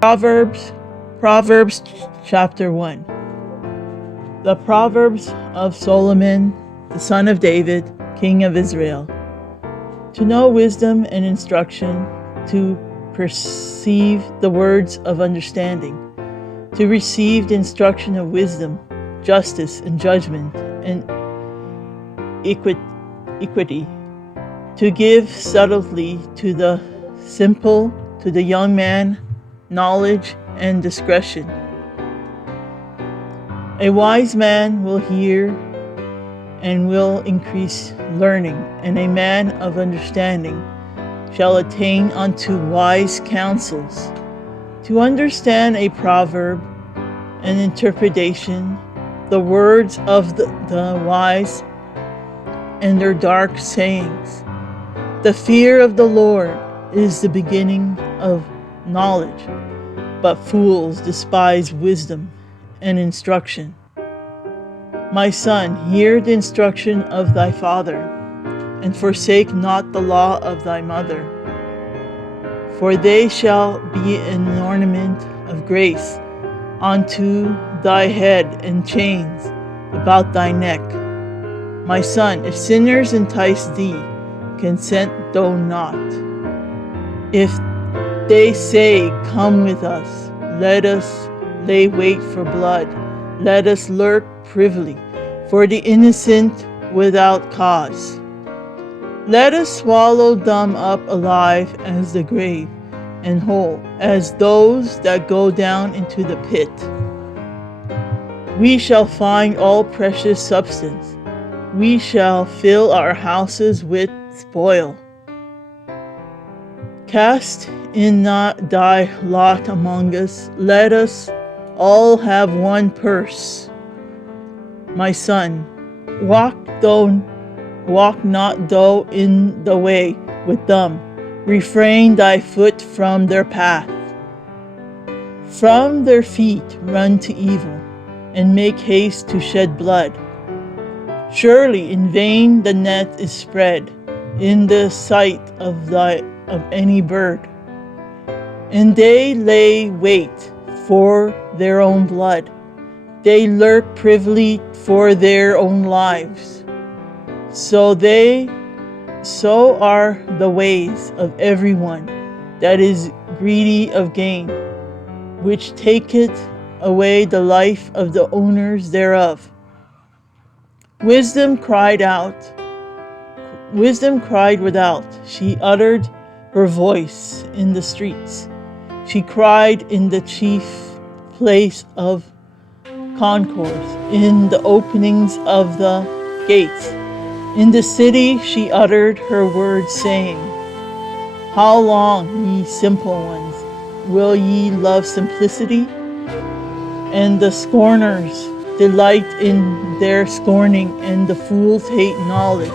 Proverbs, Proverbs Chapter 1. The Proverbs of Solomon, the son of David, king of Israel. To know wisdom and instruction, to perceive the words of understanding, to receive the instruction of wisdom, justice and judgment, and equity, to give subtlety to the simple, to the young man, knowledge and discretion. A wise man will hear and will increase learning, and a man of understanding shall attain unto wise counsels. To understand a proverb, an interpretation, the words of the wise, and their dark sayings. The fear of the Lord is the beginning of knowledge, but fools despise wisdom and instruction. My son, hear the instruction of thy father, and forsake not the law of thy mother. For they shall be an ornament of grace unto thy head, and chains about thy neck. My son, if sinners entice thee, consent thou not. If they say, come with us, let us lay wait for blood, let us lurk privily for the innocent without cause. Let us swallow them up alive as the grave, and whole as those that go down into the pit. We shall find all precious substance. We shall fill our houses with spoil. Cast in not thy lot among us. Let us all have one purse. My son, walk not thou in the way with them. Refrain thy foot from their path. From their feet run to evil, and make haste to shed blood. Surely in vain the net is spread in the sight of any bird, and they lay wait for their own blood. They lurk privily for their own lives. So are the ways of everyone that is greedy of gain, which taketh away the life of the owners thereof. Wisdom cried without. She uttered her voice in the streets. She cried in the chief place of concourse, in the openings of the gates. In the city she uttered her words, saying, how long, ye simple ones, will ye love simplicity? And the scorners delight in their scorning, and the fools hate knowledge.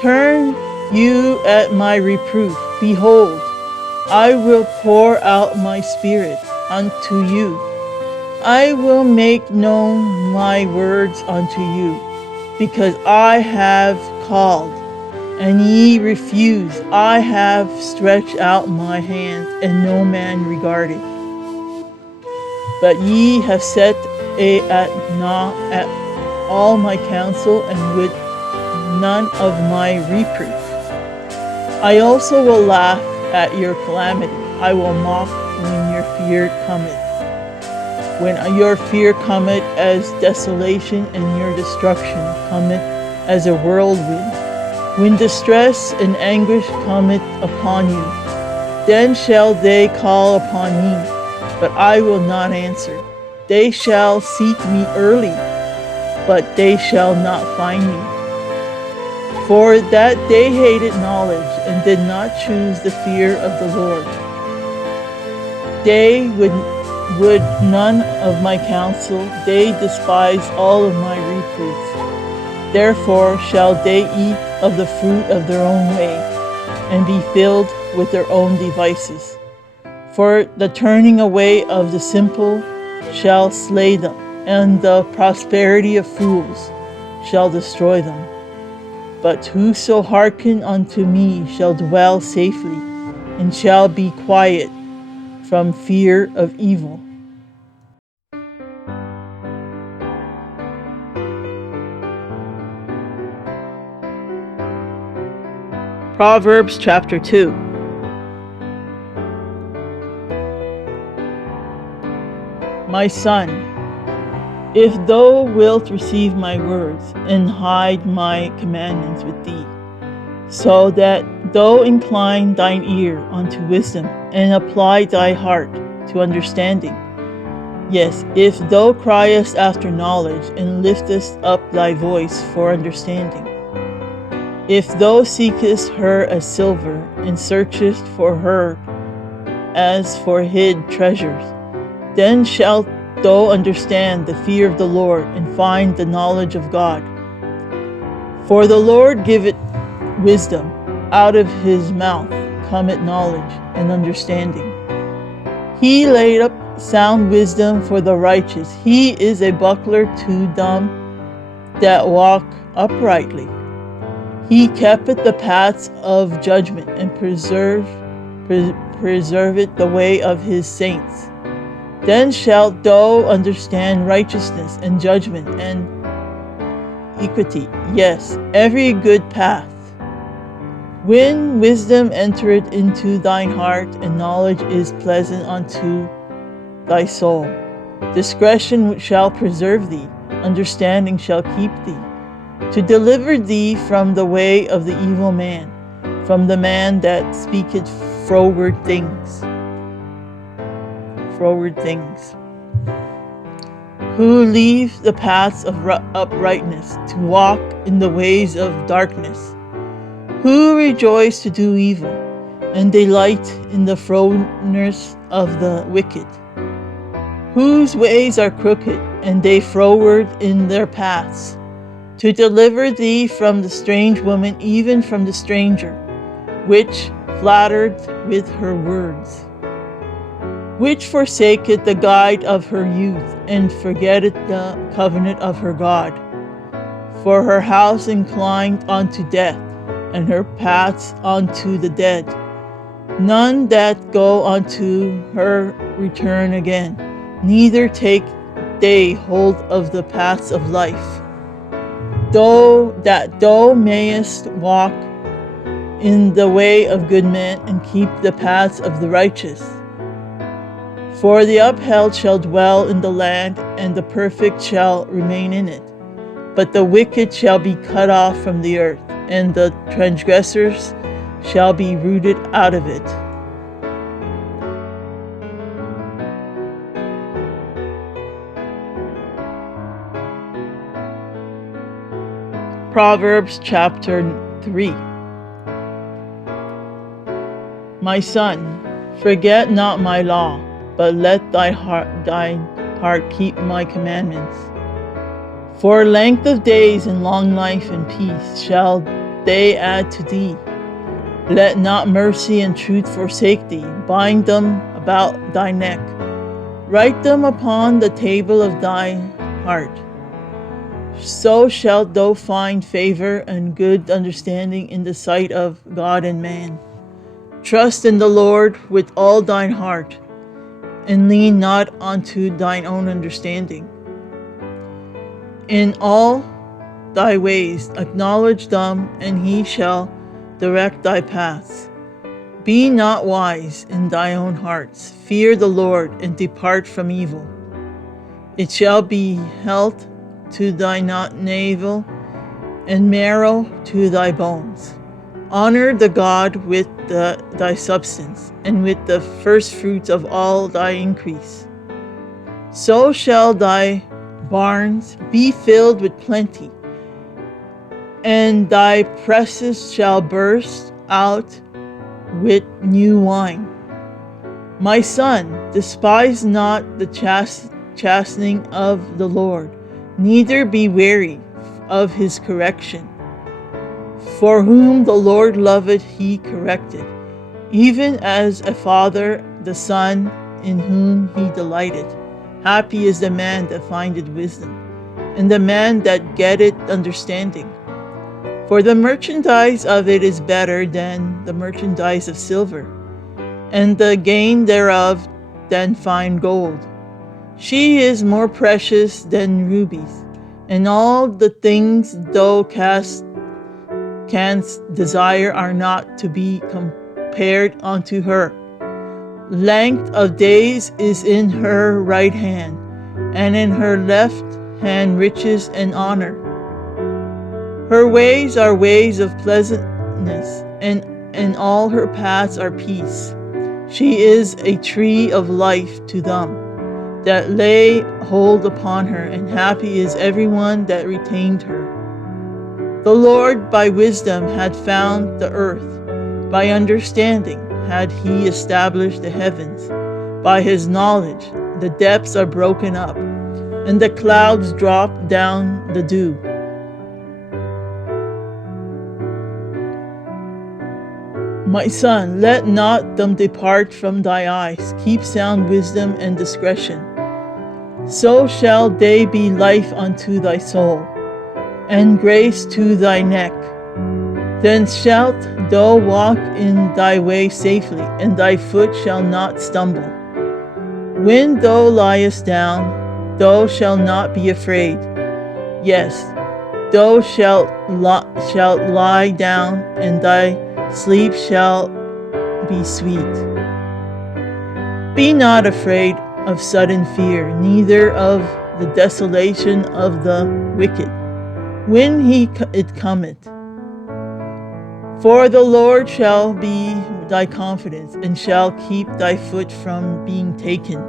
Turn you at my reproof. Behold, I will pour out my spirit unto you. I will make known my words unto you, because I have called, and ye refuse. I have stretched out my hand, and no man regarded. But ye have set at naught at all my counsel, and with none of my reproof. I also will laugh at your calamity. I will mock when your fear cometh. When your fear cometh as desolation, and your destruction cometh as a whirlwind. When distress and anguish cometh upon you, then shall they call upon me, but I will not answer. They shall seek me early, but they shall not find me. For that they hated knowledge, and did not choose the fear of the Lord. They would none of my counsel. They despise all of my reproofs. Therefore shall they eat of the fruit of their own way, and be filled with their own devices. For the turning away of the simple shall slay them, and the prosperity of fools shall destroy them. But whoso hearken unto me shall dwell safely, and shall be quiet, from fear of evil. Proverbs Chapter 2. My son, if thou wilt receive my words, and hide my commandments with thee, so that thou incline thine ear unto wisdom, and apply thy heart to understanding. Yes, if thou criest after knowledge, and liftest up thy voice for understanding. If thou seekest her as silver, and searchest for her as for hid treasures, then shalt thou understand the fear of the Lord, and find the knowledge of God. For the Lord giveth wisdom, out of his mouth cometh knowledge and understanding. He laid up sound wisdom for the righteous. He is a buckler to them that walk uprightly. He keepeth the paths of judgment, and preserveth the way of his saints. Then shalt thou understand righteousness, and judgment, and equity, yes, every good path. When wisdom entereth into thine heart, and knowledge is pleasant unto thy soul, discretion shall preserve thee, understanding shall keep thee, to deliver thee from the way of the evil man, from the man that speaketh froward things. Who leave the paths of uprightness, to walk in the ways of darkness, who rejoice to do evil, and delight in the frowardness of the wicked, whose ways are crooked, and they froward in their paths, to deliver thee from the strange woman, even from the stranger, which flattered with her words, which forsaketh the guide of her youth, and forgetteth the covenant of her God. For her house inclined unto death, and her paths unto the dead. None that go unto her return again, neither take they hold of the paths of life. Thou mayest walk in the way of good men, and keep the paths of the righteous. For the upheld shall dwell in the land, and the perfect shall remain in it. But the wicked shall be cut off from the earth, and the transgressors shall be rooted out of it. Proverbs Chapter 3. My son, forget not my law, but let thine heart keep my commandments. For length of days and long life and peace shall they add to thee. Let not mercy and truth forsake thee. Bind them about thy neck. Write them upon the table of thy heart. So shalt thou find favor and good understanding in the sight of God and man. Trust in the Lord with all thine heart, and lean not unto thine own understanding. In all thy ways acknowledge them, and he shall direct thy paths. Be not wise in thy own hearts. Fear the Lord, and depart from evil. It shall be health to thy navel, and marrow to thy bones. Honor the God with thy substance, and with the first fruits of all thy increase. So shall thy barns be filled with plenty, and thy presses shall burst out with new wine. My son, despise not the chastening of the Lord, neither be weary of his correction. For whom the Lord loveth he corrected, even as a father the son in whom he delighteth. Happy is the man that findeth wisdom, and the man that getteth understanding. For the merchandise of it is better than the merchandise of silver, and the gain thereof than fine gold. She is more precious than rubies, and all the things thou canst desire are not to be compared unto her. Length of days is in her right hand, and in her left hand riches and honor. Her ways are ways of pleasantness, and in all her paths are peace. She is a tree of life to them that lay hold upon her, and happy is everyone that retained her. The Lord by wisdom had found the earth, by understanding had he established the heavens. By his knowledge the depths are broken up, and the clouds drop down the dew. My son, let not them depart from thy eyes. Keep sound wisdom and discretion. So shall they be life unto thy soul, and grace to thy neck. Then shalt thou walk in thy way safely, and thy foot shall not stumble. When thou liest down, thou shalt not be afraid. Yes, thou shalt lie down, and thy sleep shall be sweet. Be not afraid of sudden fear, neither of the desolation of the wicked, when it cometh. For the Lord shall be thy confidence, and shall keep thy foot from being taken.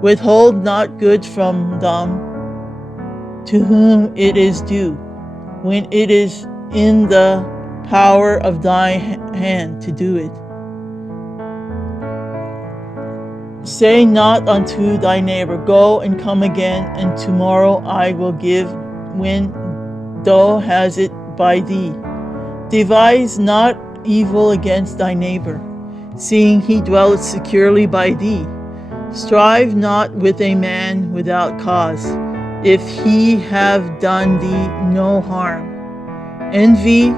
Withhold not good from them to whom it is due, when it is in the power of thy hand to do it. Say not unto thy neighbor, Go and come again, and tomorrow I will give, when thou hast it by thee. Devise not evil against thy neighbor, seeing he dwelleth securely by thee. Strive not with a man without cause, if he have done thee no harm. Envy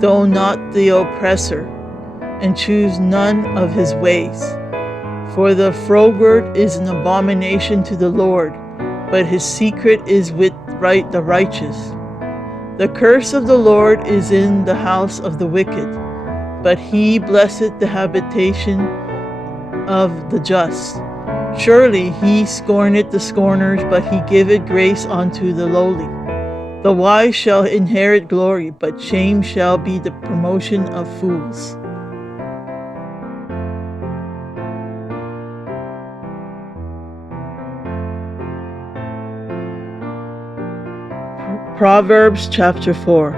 though not the oppressor, and choose none of his ways. For the froward is an abomination to the Lord, but his secret is with the righteous. The curse of the Lord is in the house of the wicked, but he blesseth the habitation of the just. Surely he scorneth the scorners, but he giveth grace unto the lowly. The wise shall inherit glory, but shame shall be the promotion of fools. Proverbs Chapter 4.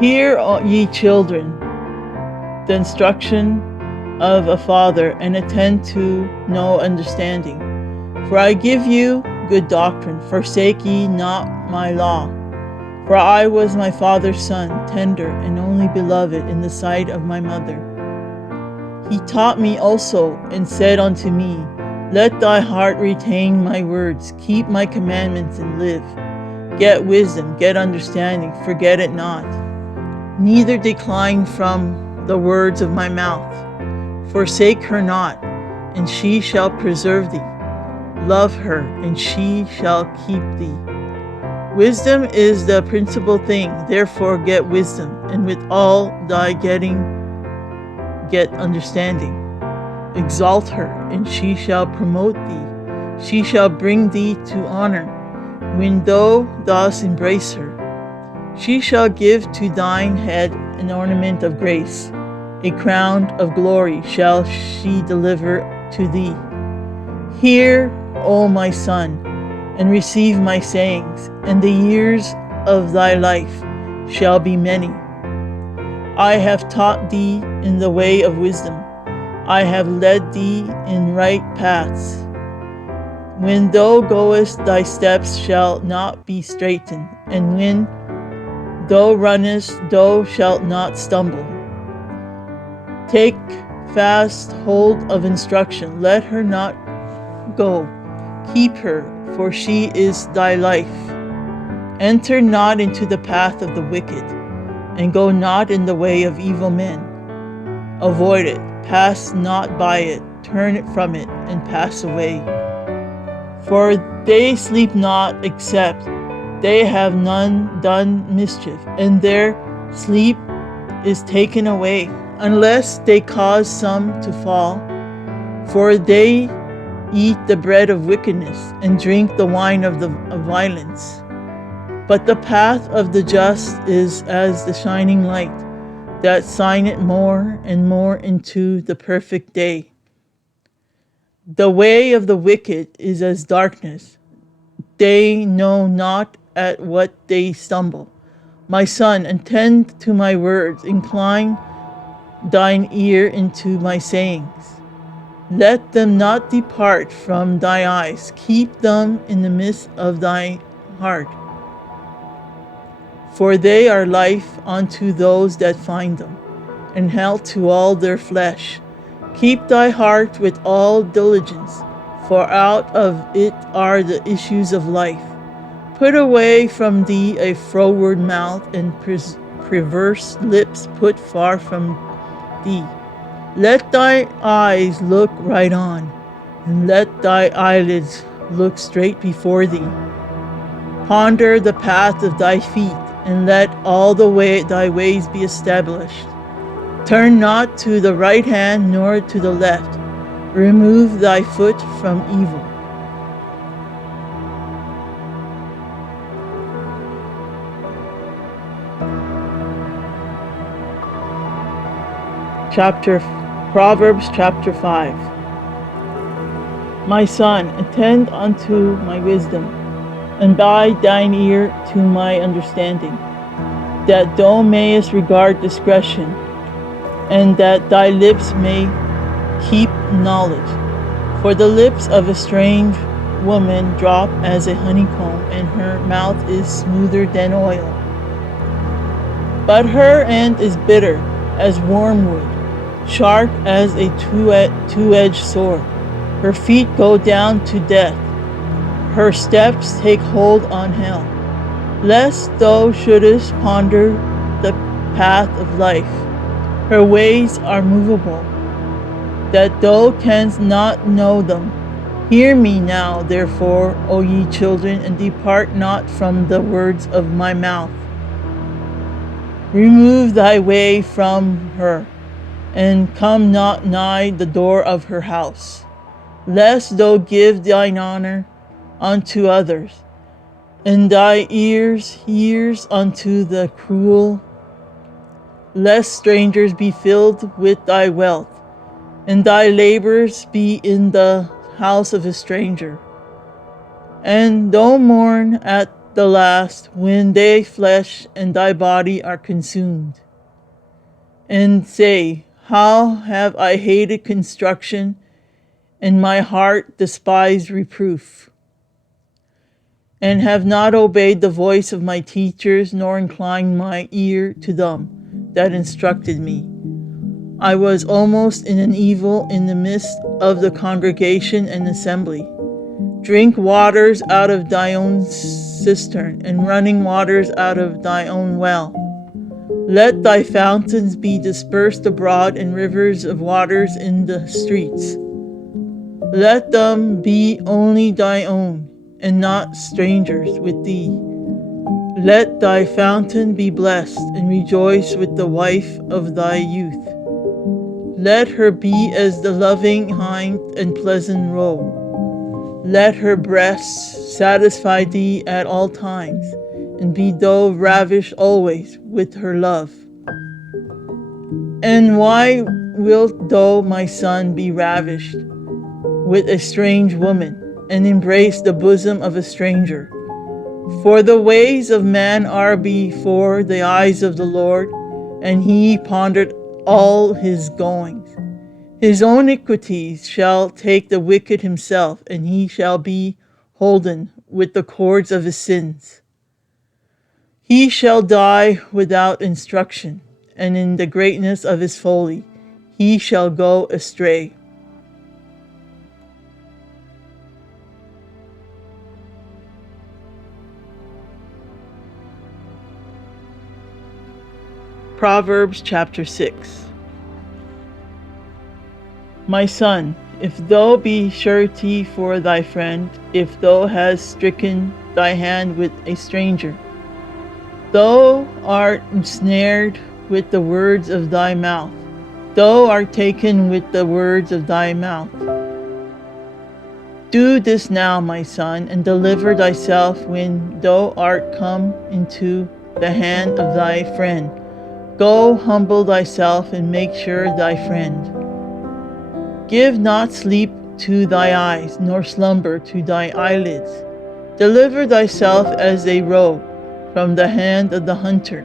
Hear, ye children, the instruction of a father, and attend to no understanding. For I give you good doctrine, forsake ye not my law. For I was my father's son, tender and only beloved in the sight of my mother. He taught me also, and said unto me, Let thy heart retain my words, keep my commandments and live. Get wisdom, get understanding, forget it not. Neither decline from the words of my mouth. Forsake her not, and she shall preserve thee. Love her, and she shall keep thee. Wisdom is the principal thing, therefore get wisdom, and with all thy getting get understanding. Exalt her, and she shall promote thee. She shall bring thee to honor, when thou dost embrace her. She shall give to thine head an ornament of grace. A crown of glory shall she deliver to thee. Hear, O my son, and receive my sayings, and the years of thy life shall be many. I have taught thee in the way of wisdom. I have led thee in right paths. When thou goest, thy steps shall not be straitened, and when thou runnest, thou shalt not stumble. Take fast hold of instruction, let her not go. Keep her, for she is thy life. Enter not into the path of the wicked, and go not in the way of evil men. Avoid it, pass not by it, turn it from it, and pass away. For they sleep not, except they have none done mischief, and their sleep is taken away, unless they cause some to fall. For they eat the bread of wickedness, and drink the wine of violence. But the path of the just is as the shining light, that shineth more and more into the perfect day. The way of the wicked is as darkness. They know not at what they stumble. My son, attend to my words, incline thine ear into my sayings. Let them not depart from thy eyes, keep them in the midst of thy heart. For they are life unto those that find them, and health to all their flesh. Keep thy heart with all diligence, for out of it are the issues of life. Put away from thee a froward mouth, and perverse lips put far from thee. Let thy eyes look right on, and let thy eyelids look straight before thee. Ponder the path of thy feet, and let all thy ways be established. Turn not to the right hand nor to the left. Remove thy foot from evil. Proverbs chapter 5. My son, attend unto my wisdom, and bide thine ear to my understanding, that thou mayest regard discretion, and that thy lips may keep knowledge. For the lips of a strange woman drop as a honeycomb, and her mouth is smoother than oil. But her end is bitter as wormwood, sharp as a two-edged sword. Her feet go down to death. Her steps take hold on hell. Lest thou shouldest ponder the path of life. Her ways are movable, that thou canst not know them. Hear me now, therefore, O ye children, and depart not from the words of my mouth. Remove thy way from her, and come not nigh the door of her house, lest thou give thine honor unto others, and thy ears unto the cruel, lest strangers be filled with thy wealth, and thy labors be in the house of a stranger. And thou mourn at the last, when thy flesh and thy body are consumed, and say, How have I hated construction, and my heart despised reproof, and have not obeyed the voice of my teachers, nor inclined my ear to them that instructed me. I was almost in an evil in the midst of the congregation and assembly. Drink waters out of thy own cistern, and running waters out of thy own well. Let thy fountains be dispersed abroad, and rivers of waters in the streets. Let them be only thy own, and not strangers with thee. Let thy fountain be blessed, and rejoice with the wife of thy youth. Let her be as the loving hind and pleasant roe. Let her breasts satisfy thee at all times, and be thou ravished always with her love. And why wilt thou, my son, be ravished with a strange woman, and embrace the bosom of a stranger? For the ways of man are before the eyes of the Lord, and he pondered all his goings. His own iniquities shall take the wicked himself, and he shall be holden with the cords of his sins. He shall die without instruction, and in the greatness of his folly he shall go astray. Proverbs chapter 6. My son, if thou be surety for thy friend, if thou hast stricken thy hand with a stranger, thou art ensnared with the words of thy mouth, thou art taken with the words of thy mouth. Do this now, my son, and deliver thyself when thou art come into the hand of thy friend. Go humble thyself and make sure thy friend. Give not sleep to thy eyes, nor slumber to thy eyelids. Deliver thyself as a roe from the hand of the hunter,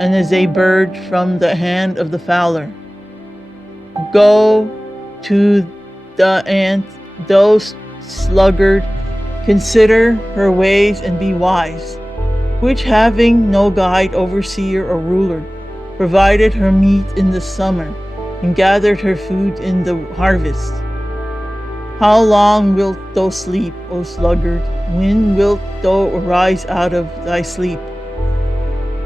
and as a bird from the hand of the fowler. Go to the ant, thou sluggard, consider her ways and be wise, which having no guide, overseer, or ruler, provided her meat in the summer, and gathered her food in the harvest. How long wilt thou sleep, O sluggard? When wilt thou arise out of thy sleep?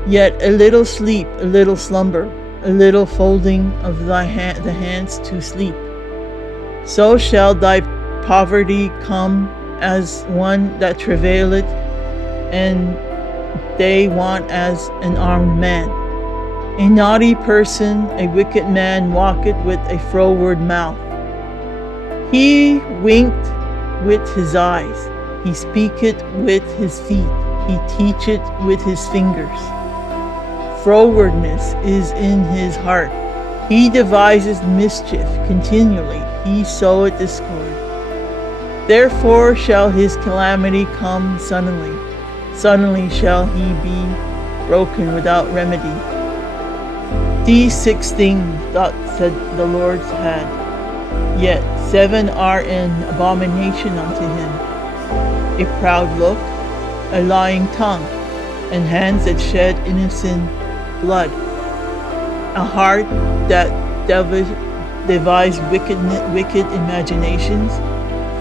Yet a little sleep, a little slumber, a little folding of the hands to sleep. So shall thy poverty come as one that travaileth, and they want as an armed man. A naughty person, a wicked man, walketh with a froward mouth. He winked with his eyes, he speaketh with his feet, he teacheth with his fingers. Frowardness is in his heart, he devises mischief continually, he soweth discord. Therefore shall his calamity come suddenly, suddenly shall he be broken without remedy. These 6 things thought said the Lord's hand, yet 7 are an abomination unto him: a proud look, a lying tongue, and hands that shed innocent blood, a heart that devise wicked imaginations,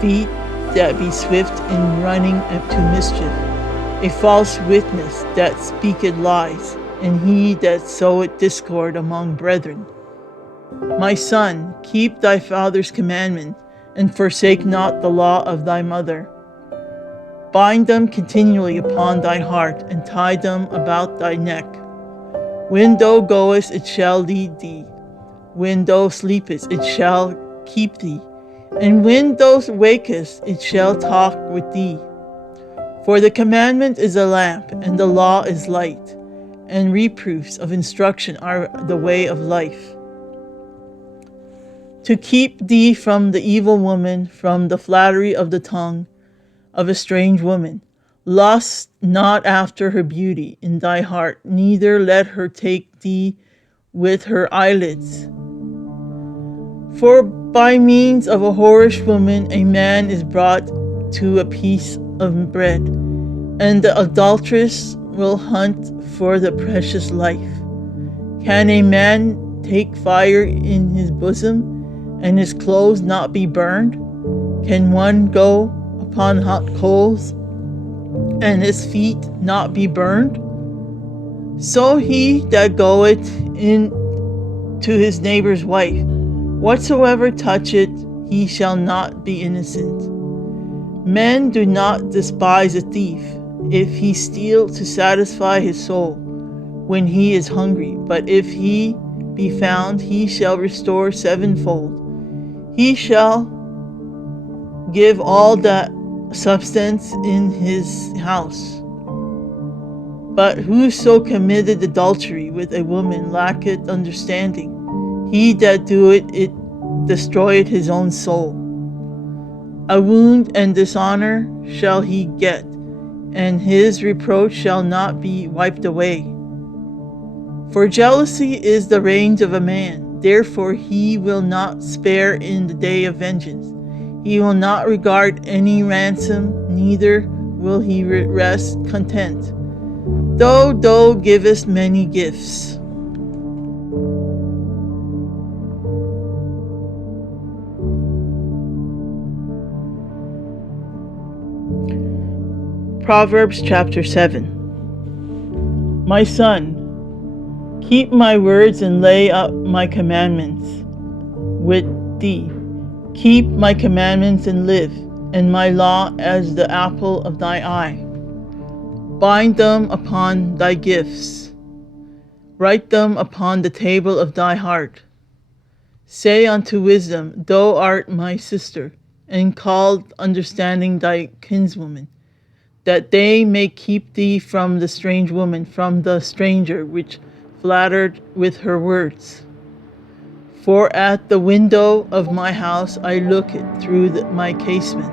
feet that be swift in running to mischief, a false witness that speaketh lies, and he that soweth discord among brethren. My son, keep thy father's commandment, and forsake not the law of thy mother. Bind them continually upon thy heart, and tie them about thy neck. When thou goest, it shall lead thee. When thou sleepest, it shall keep thee. And when thou wakest, it shall talk with thee. For the commandment is a lamp, and the law is light, and reproofs of instruction are the way of life. To keep thee from the evil woman, from the flattery of the tongue of a strange woman. Lust not after her beauty in thy heart, neither let her take thee with her eyelids. For by means of a whorish woman a man is brought to a piece of bread, and the adulteress will hunt for the precious life. Can a man take fire in his bosom, and his clothes not be burned? Can one go upon hot coals, and his feet not be burned? So he that goeth in to his neighbor's wife, whatsoever toucheth, he shall not be innocent. Men do not despise a thief, if he steal to satisfy his soul when he is hungry, but if he be found, he shall restore sevenfold. He shall give all that substance in his house. But whoso committed adultery with a woman lacketh understanding. He that doeth it destroyeth his own soul. A wound and dishonor shall he get, and his reproach shall not be wiped away. For jealousy is the rage of a man, therefore he will not spare in the day of vengeance. He will not regard any ransom, neither will he rest content, though thou givest many gifts. Proverbs Chapter 7. My son, keep my words and lay up my commandments with thee. Keep my commandments and live, and my law as the apple of thy eye. Bind them upon thy gifts. Write them upon the table of thy heart. Say unto wisdom, Thou art my sister, and call understanding thy kinswoman, that they may keep thee from the strange woman, from the stranger which flattered with her words. For at the window of my house I looked through my casement,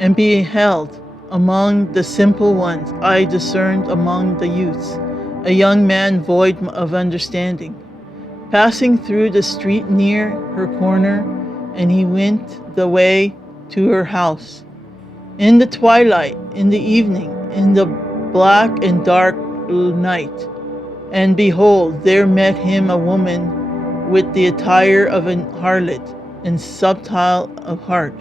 and beheld among the simple ones, I discerned among the youths, a young man void of understanding, passing through the street near her corner, and he went the way to her house. In the twilight, in the evening, in the black and dark night, and behold, there met him a woman with the attire of an harlot and subtile of heart.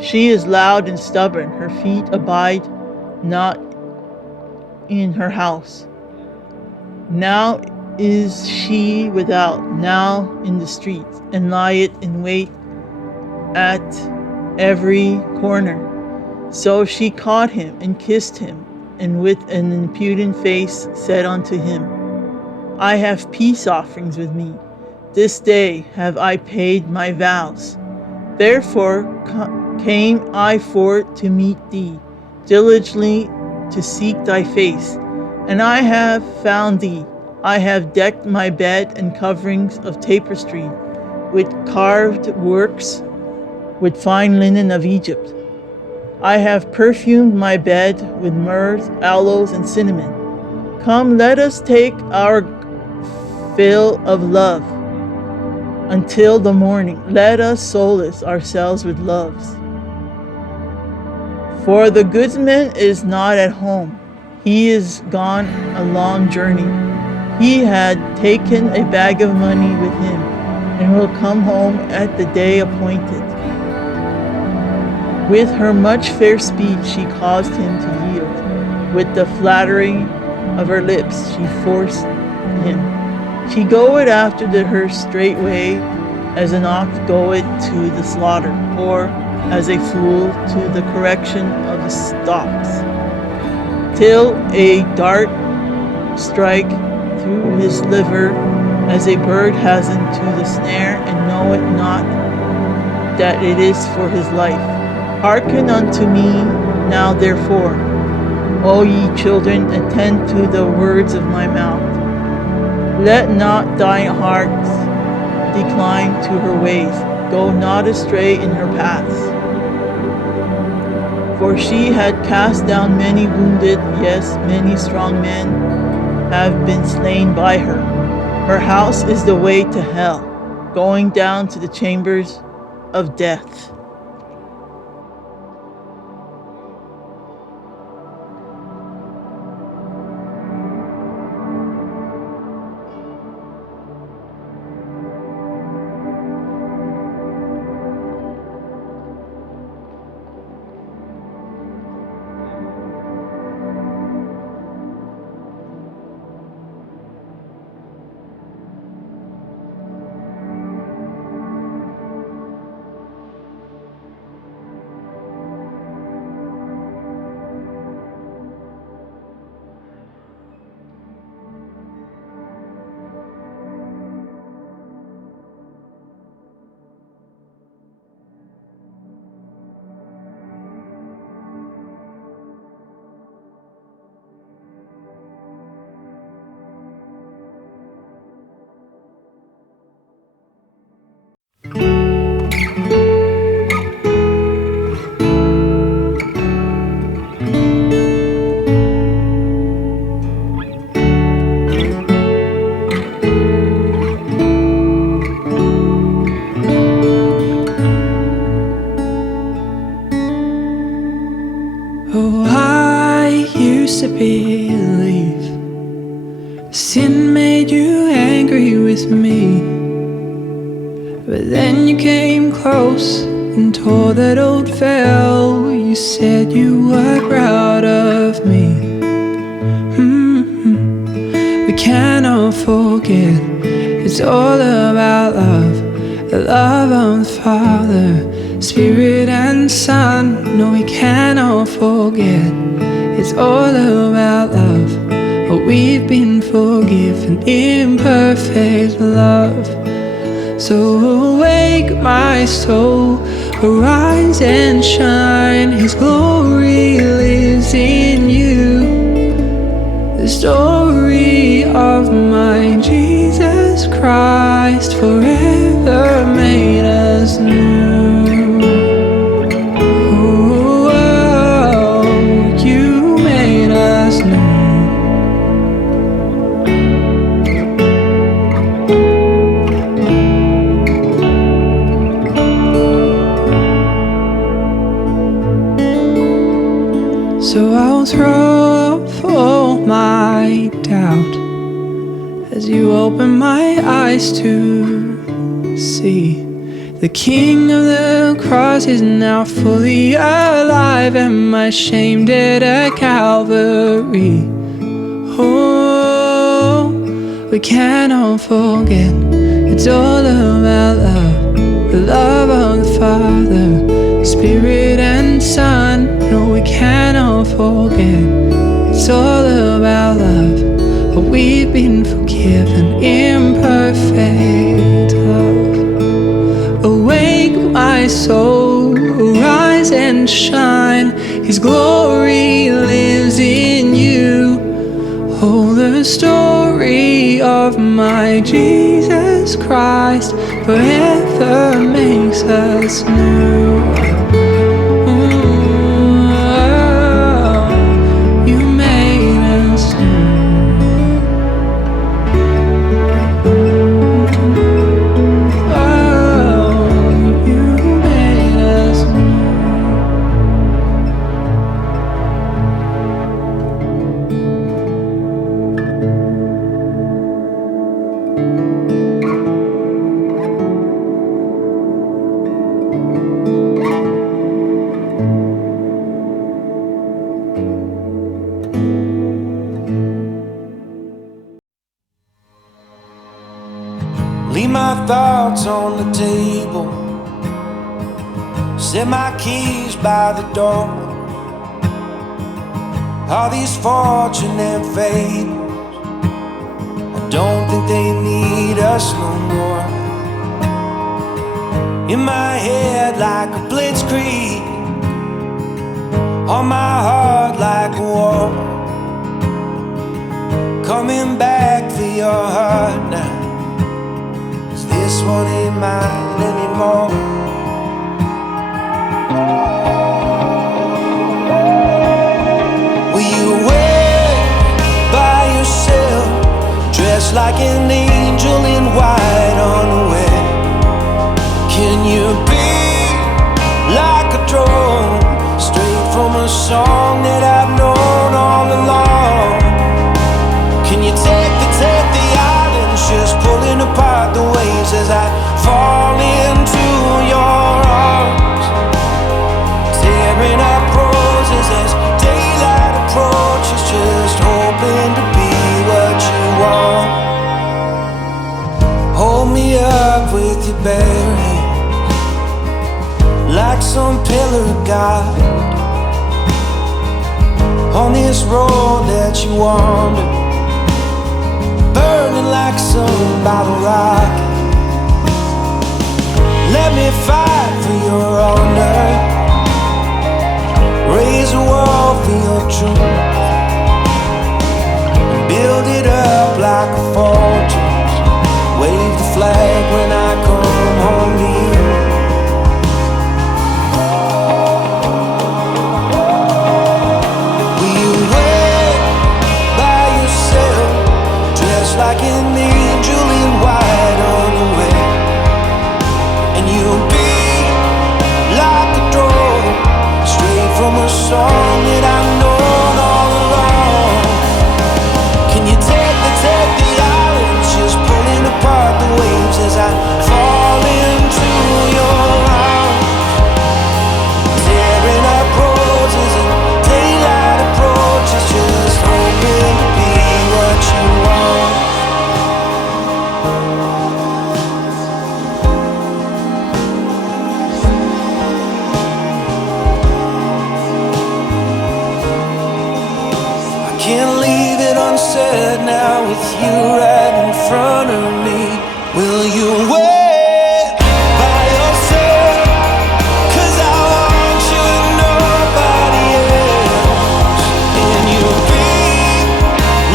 She is loud and stubborn, her feet abide not in her house. Now is she without, now in the streets, and lieth in wait at every corner. So she caught him and kissed him, and with an impudent face said unto him, I have peace offerings with me. This day have I paid my vows. Therefore came I forth to meet thee, diligently to seek thy face. And I have found thee. I have decked my bed and coverings of tapestry, with carved works, with fine linen of Egypt. I have perfumed my bed with myrrh, aloes, and cinnamon. Come, let us take our fill of love. Until the morning, let us solace ourselves with loves. For the goodsman is not at home. He is gone a long journey. He had taken a bag of money with him, and will come home at the day appointed. With her much fair speech she caused him to yield. With the flattery of her lips she forced him. She goeth after her straight way, as an ox goeth to the slaughter, or as a fool to the correction of the stocks, till a dart strike through his liver, as a bird hasten to the snare, and knoweth not that it is for his life. Hearken unto me now therefore, O ye children, attend to the words of my mouth. Let not thine hearts decline to her ways, go not astray in her paths. For she had cast down many wounded, yes, many strong men have been slain by her. Her house is the way to hell, going down to the chambers of death. Oh, I used to believe sin made you angry with me, but then you came close and tore that old veil. You said you were proud of me. We cannot forget, it's all about love. the love of the Father, Spirit and Son. No, we cannot forget. It's all about love. But we've been forgiven in perfect love. So awake, my soul, arise and shine. His glory lives in you. The story of my Jesus Christ forever made us new. Oh, you made us new. So I'll throw off all my doubt as you open my eyes to see the King of the cross is now fully alive, and my shame dead at Calvary. Oh, we cannot forget. It's all about love, the love of the Father, Spirit and Son. No, we cannot forget. It's all about love, but we've been forgiven in perfect love. Awake, my soul, arise and shine. His glory lives in you. Oh, the story of my Jesus Christ forever makes us new. Leave my thoughts on the table, set my keys by the door. All these fortune and fables, I don't think they need us no more. In my head like a blitzkrieg, on my heart like a war. Coming back for your heart now, this one ain't mine anymore. Were you away by yourself, dressed like an angel in white unaware? Can you be like a drone, straight from a song that I've known all along? Can you take the islands, just pulling apart the waves as I fall into your arms, tearing up roses as daylight approaches, just hoping to be what you want. Hold me up with your bare hands, like some pillar of God, on this road that you wander, burning like some bottle rocket. Let me fight for your honor, raise a wall for your truth, build it up like a fortress, wave the flag when I come home to you. Will you wait by yourself, dressed like an angel in white unaware? And you'll be like a drone, straight from a song that I've known all with you right in front of me. Will you wait by yourself? 'Cause I want you and nobody else. And you beat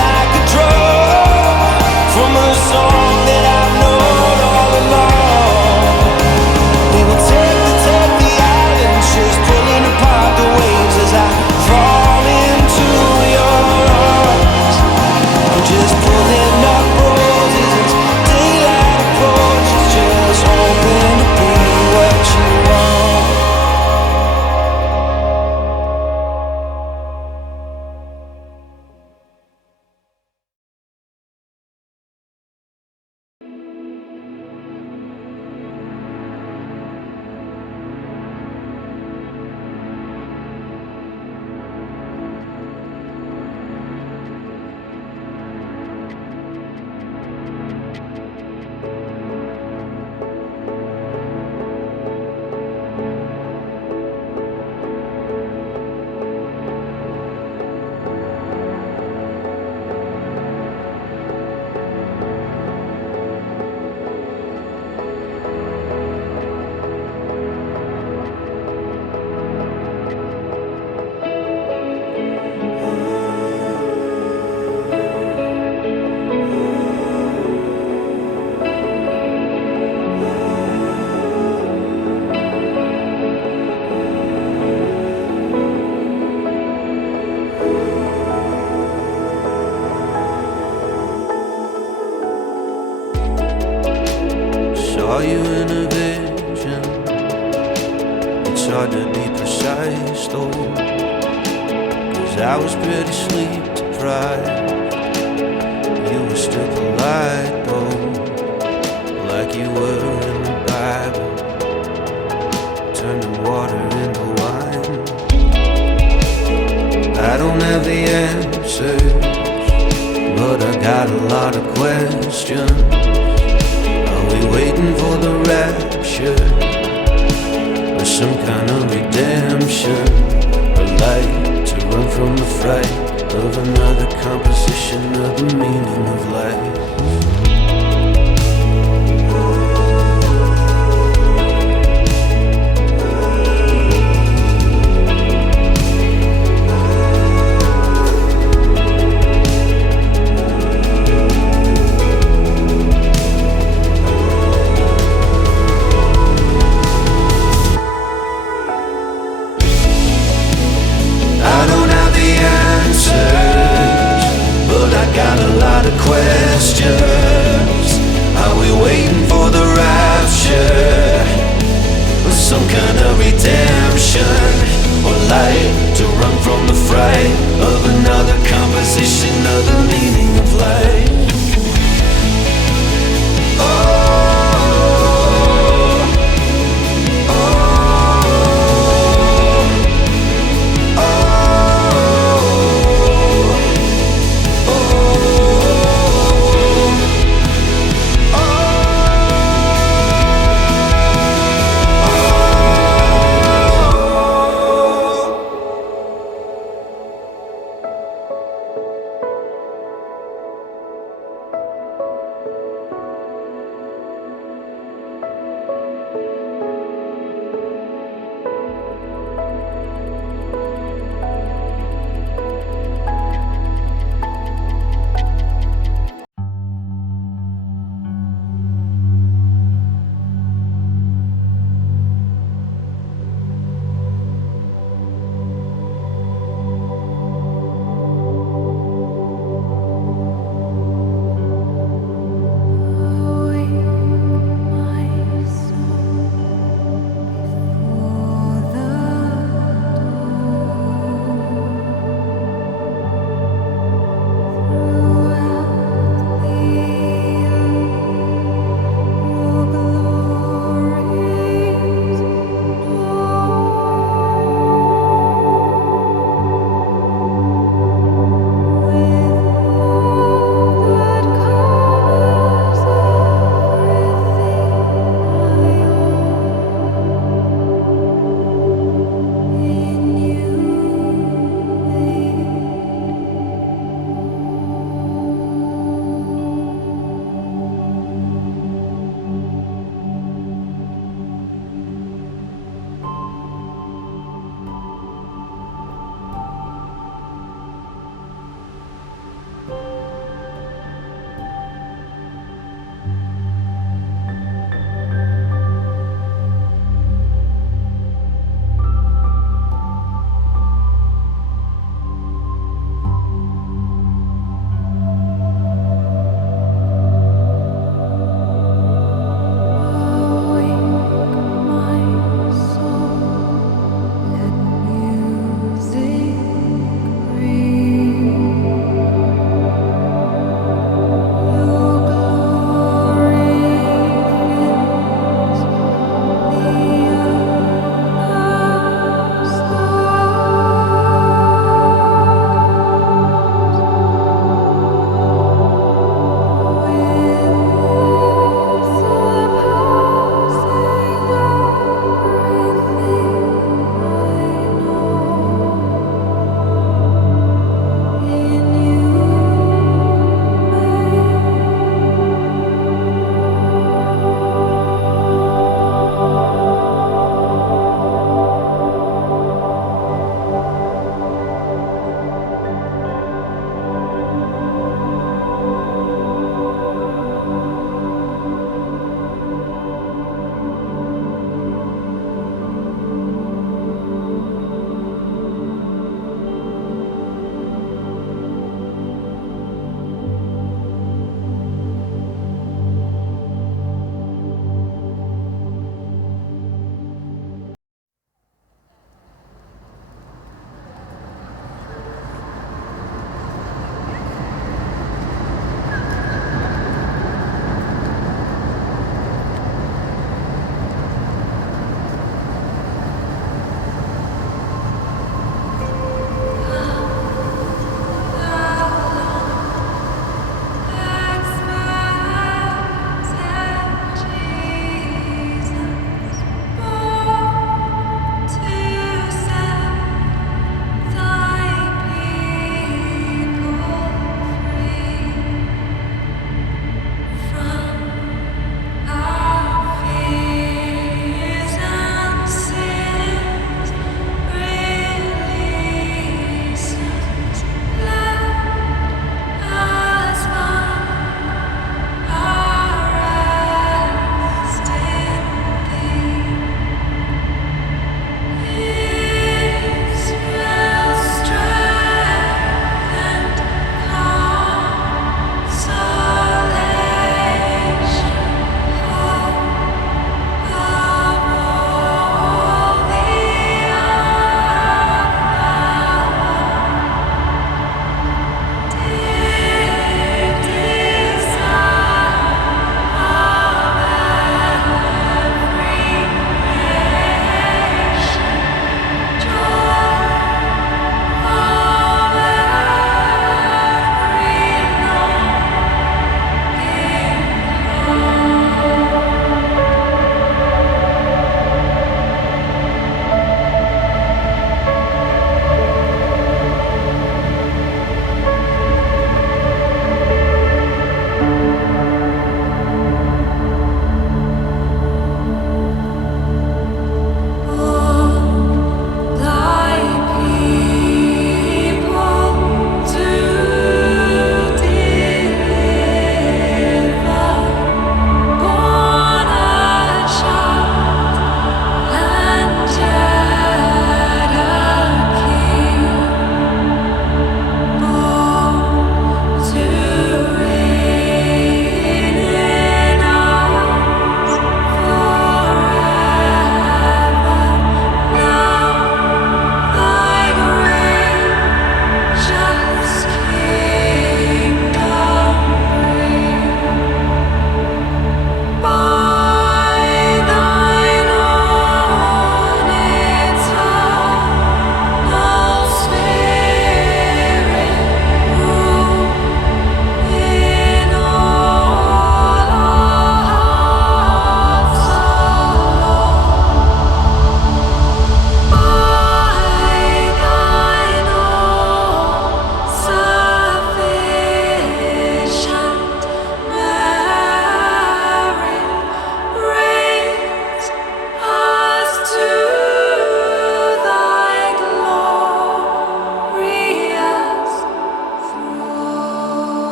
like a drum from a song that I've known all along. We will take the islands, just pulling apart the waves as I fall into your arms. I'm just pulling up roses as daylight approaches, just hoping to be what you want. Saw you in a vision. It's hard to be precise though, 'cause I was pretty sleep deprived. You were still polite though, like you were in the Bible, turning water into wine. I don't have the answers, but I got a lot of questions. Are we waiting for the rapture, or some kind of redemption, or light to run from the fright of another composition of the meaning of life? I don't have the answers, but I got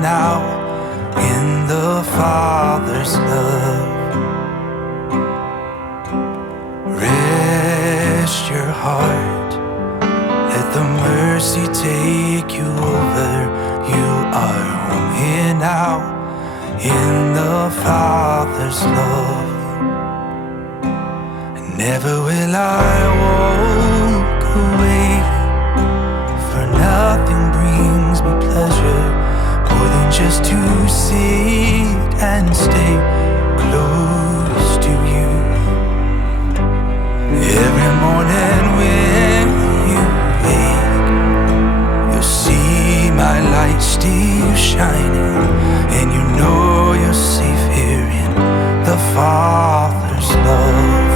now in the Father's love. Rest your heart, let the mercy take you over. You are home here now in the Father's love. Never will I walk away, for nothing brings me pleasure more than just to sit and stay close to you. Every morning when you wake, you'll see my light still shining, and you know you're safe here in the Father's love.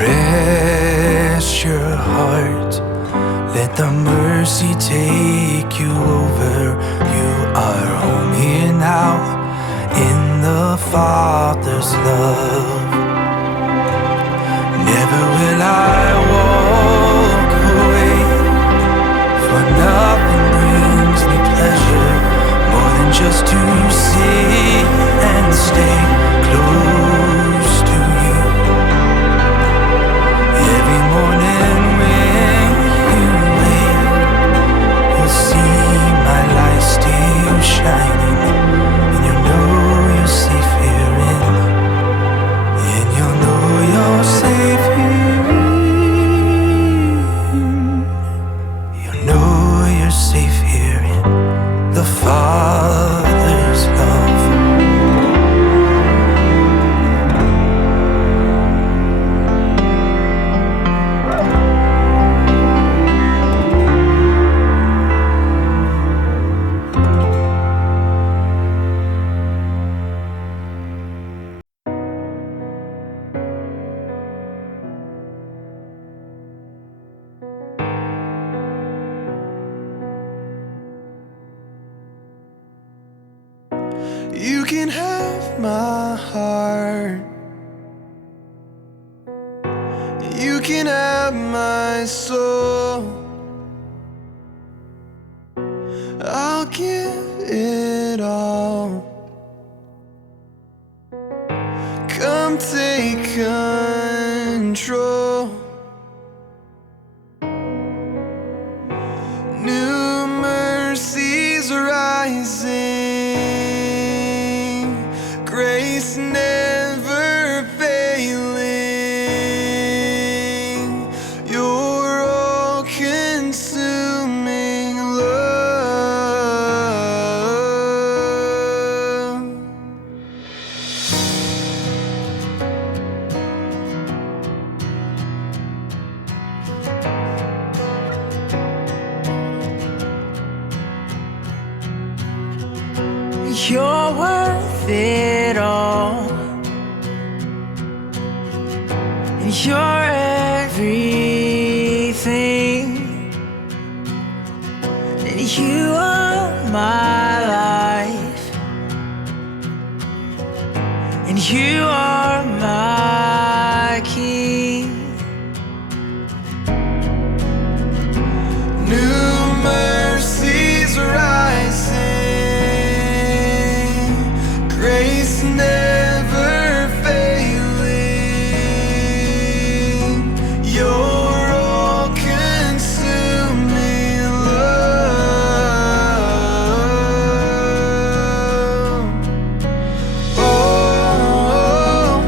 Rest your heart, let the mercy take you over. You are home here now in the Father's love. Never will I walk away, for nothing brings me pleasure more than just to sit and stay close to you. Every morning when you wake, you'll see my light still shining, and you know you're safe here and you'll know you're safe here. You know you're safe here in the Father's love. You can have my heart, you can have my soul. I'll give it all. Come take control. New mercies rising, grace never failing, your all-consuming love. You're worth it all, and you're everything, and you are my life, and you are my King. New mercies rising, grace never failing, your all-consuming love. Oh,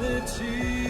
reality.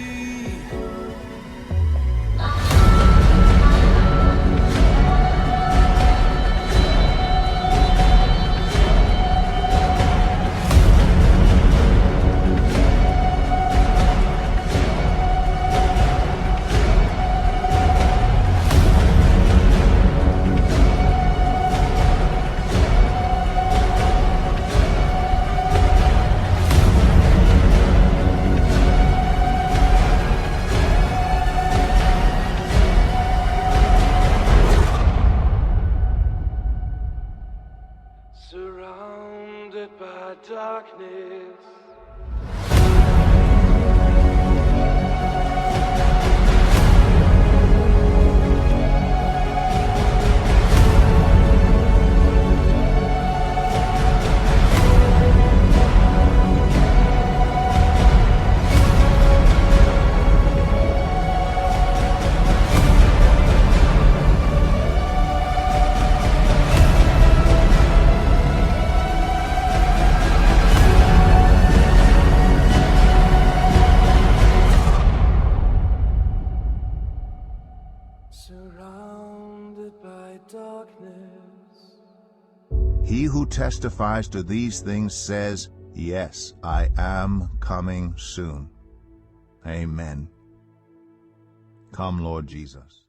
Surrounded by darkness. Surrounded by darkness. He who testifies to these things says, Yes, I am coming soon. Amen. Come, Lord Jesus.